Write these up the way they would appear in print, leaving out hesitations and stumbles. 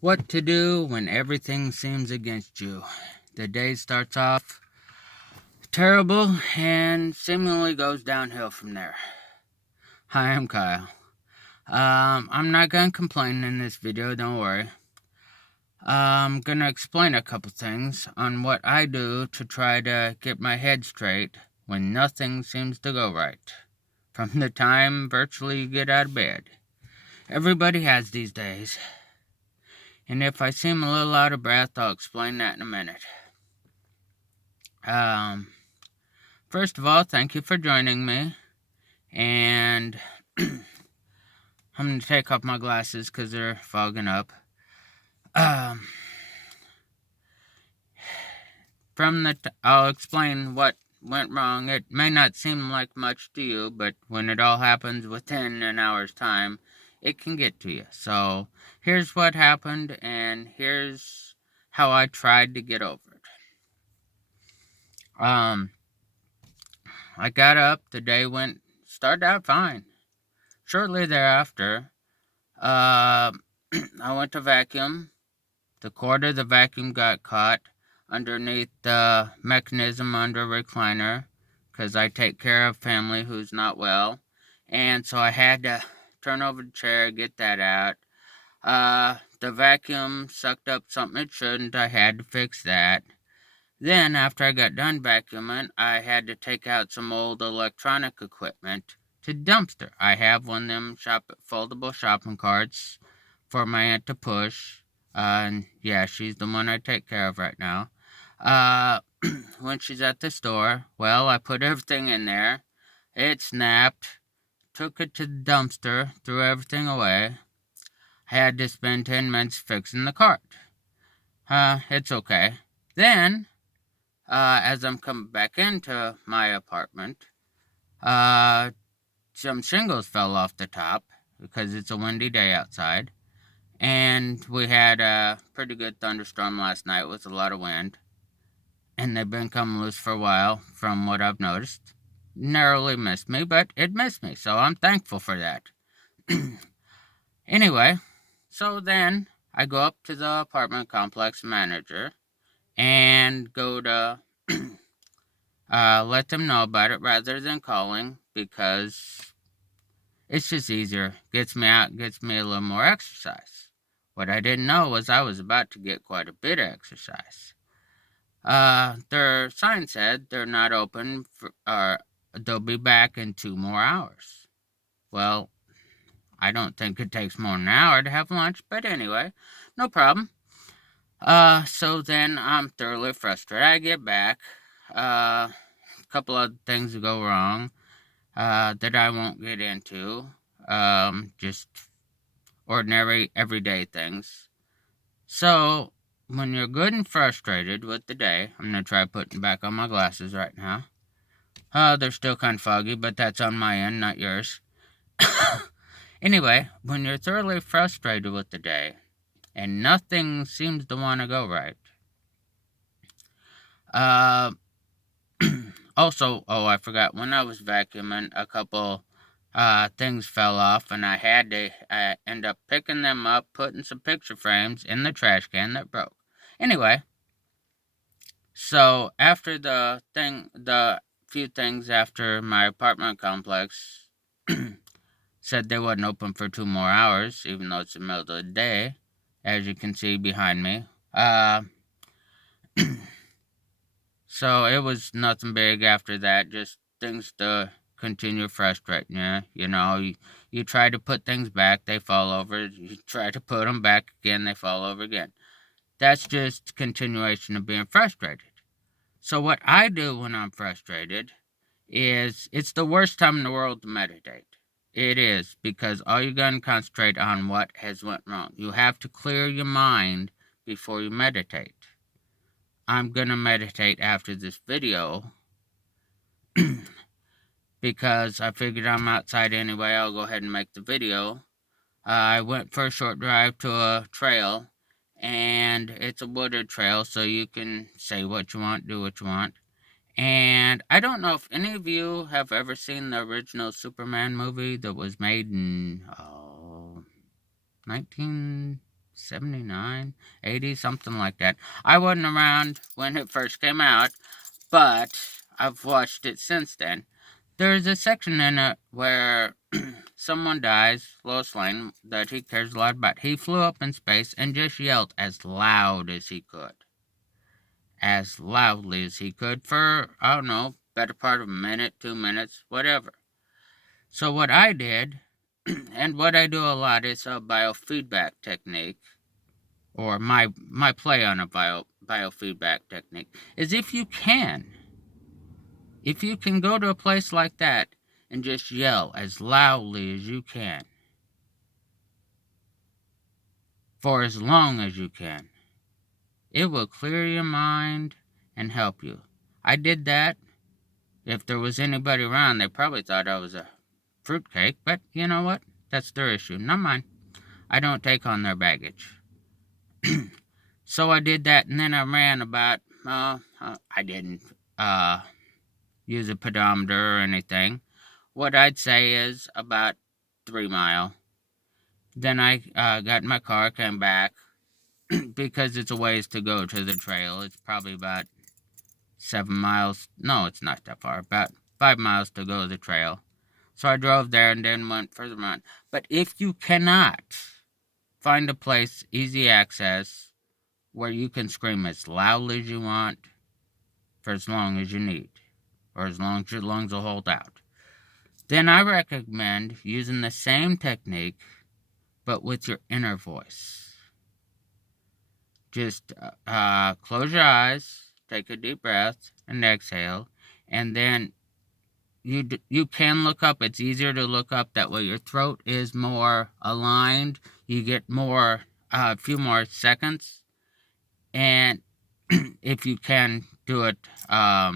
What to do when everything seems against you. The day starts off terrible and seemingly goes downhill from there. Hi, I'm Kyle. I'm not gonna complain in this video, don't worry. I'm gonna explain a couple things on what I do to try to get my head straight when nothing seems to go right. From the time virtually you get out of bed. Everybody has these days. And if I seem a little out of breath, I'll explain that in a minute. First of all, thank you for joining me. And I'm going to take off my glasses because they're fogging up. I'll explain what went wrong. It may not seem like much to you, but when it all happens within an hour's time, it can get to you. So here's what happened, and here's how I tried to get over it. I got up, the day started out fine. Shortly thereafter, I went to vacuum. The cord of the vacuum got caught underneath the mechanism under recliner because I take care of family who's not well. And so I had to turn over the chair, get that out. The vacuum sucked up something it shouldn't. I had to fix that. Then, after I got done vacuuming, I had to take out some old electronic equipment to dumpster. I have one of them foldable shopping carts for my aunt to push. And yeah, she's the one I take care of right now. When she's at the store, well, I put everything in there. It snapped, took it to the dumpster, threw everything away. I had to spend 10 minutes fixing the cart. It's okay. Then, as I'm coming back into my apartment, some shingles fell off the top because it's a windy day outside. And we had a pretty good thunderstorm last night with a lot of wind. And they've been coming loose for a while, from what I've noticed. Narrowly missed me, but it missed me, so I'm thankful for that. Anyway, so then I go up to the apartment complex manager and go to let them know about it rather than calling because it's just easier. Gets me out, gets me a little more exercise. What I didn't know was I was about to get quite a bit of exercise. Their sign said they're not open they'll be back in 2 more hours. Well, I don't think it takes more than an hour to have lunch, but anyway, no problem. So then I'm thoroughly frustrated. I get back. A couple of things go wrong that I won't get into. Just ordinary, everyday things. So, when you're good and frustrated with the day, I'm going to try putting back on my glasses right now. They're still kind of foggy, but that's on my end, not yours. Anyway, when you're thoroughly frustrated with the day, and nothing seems to want to go right, also, I forgot, when I was vacuuming, a couple things fell off, and I had to end up picking them up, putting some picture frames in the trash can that broke. Anyway, so after the few things after my apartment complex said they wasn't open for 2 more hours, even though it's the middle of the day, as you can see behind me. So it was nothing big after that, just things to continue frustrating you. You know, you try to put things back, they fall over. You try to put them back again, they fall over again. That's just continuation of being frustrated. So what I do when I'm frustrated is it's the worst time in the world to meditate. It is, because all you're going to concentrate on what has went wrong. You have to clear your mind before you meditate. I'm going to meditate after this video because I figured I'm outside anyway. I'll go ahead and make the video. I went for a short drive to a trail, and it's a wooded trail, so you can say what you want, do what you want. And I don't know if any of you have ever seen the original Superman movie that was made in 1960 79, 80, something like that. I wasn't around when it first came out, but I've watched it since then. There's a section in it where someone dies, Lois Lane, that he cares a lot about. He flew up in space and just yelled as loud as he could. As loudly as he could for, I don't know, better part of a minute, 2 minutes, whatever. So what I did, and what I do a lot, is a biofeedback technique, or my play on a biofeedback technique, is if you can go to a place like that and just yell as loudly as you can for as long as you can, it will clear your mind and help you. I did that. If there was anybody around, they probably thought I was a fruitcake, but you know what? That's their issue, not mine. I don't take on their baggage. So I did that, and then I ran about, I didn't use a pedometer or anything. What I'd say is about 3 miles. Then I got in my car, came back, because it's a ways to go to the trail. It's probably about 7 miles. No, it's not that far. About 5 miles to go to the trail. So I drove there and then went further on. But if you cannot find a place, easy access, where you can scream as loudly as you want for as long as you need, or as long as your lungs will hold out, then I recommend using the same technique, but with your inner voice. Just close your eyes, take a deep breath, and exhale, and then you can look up. It's easier to look up that way. Your throat is more aligned. You get more, a few more seconds, and if you can do it out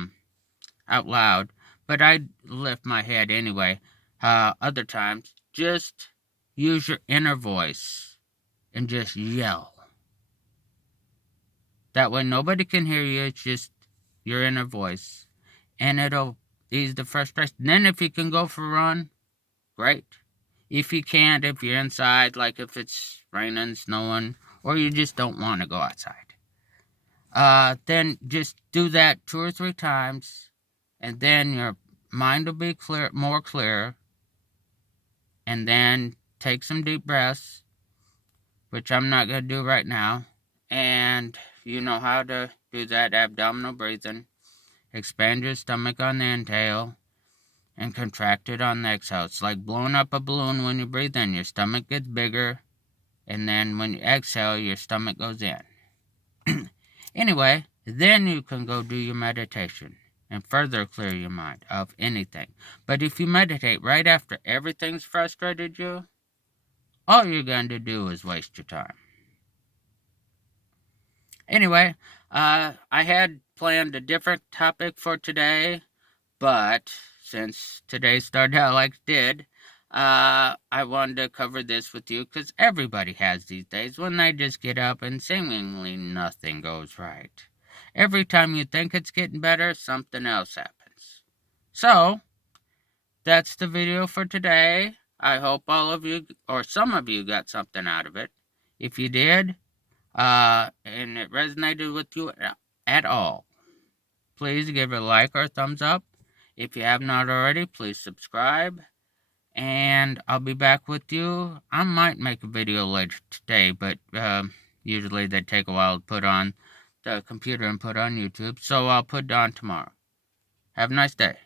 loud. But I lift my head anyway. Other times, just use your inner voice and just yell. That way nobody can hear you. It's just your inner voice. And it'll ease the frustration. Then if you can go for a run, great. If you can't, if you're inside, like if it's raining, snowing, or you just don't want to go outside, then just do that 2 or 3 times, and then your mind will be more clear, and then take some deep breaths, which I'm not going to do right now, and you know how to do that abdominal breathing. Expand your stomach on the inhale and contract it on the exhale. It's like blowing up a balloon. When you breathe in, your stomach gets bigger, and then when you exhale, your stomach goes in. Anyway, then you can go do your meditation and further clear your mind of anything. But if you meditate right after everything's frustrated you, all you're going to do is waste your time. Anyway, I had planned a different topic for today, but since today started out like it did, I wanted to cover this with you because everybody has these days when they just get up and seemingly nothing goes right. Every time you think it's getting better, something else happens. So, that's the video for today. I hope all of you, or some of you, got something out of it. If you did, and it resonated with you at all, please give it a like or a thumbs up. If you have not already, please subscribe. And I'll be back with you. I might make a video later today, but usually they take a while to put on the computer and put on YouTube. So I'll put it on tomorrow. Have a nice day.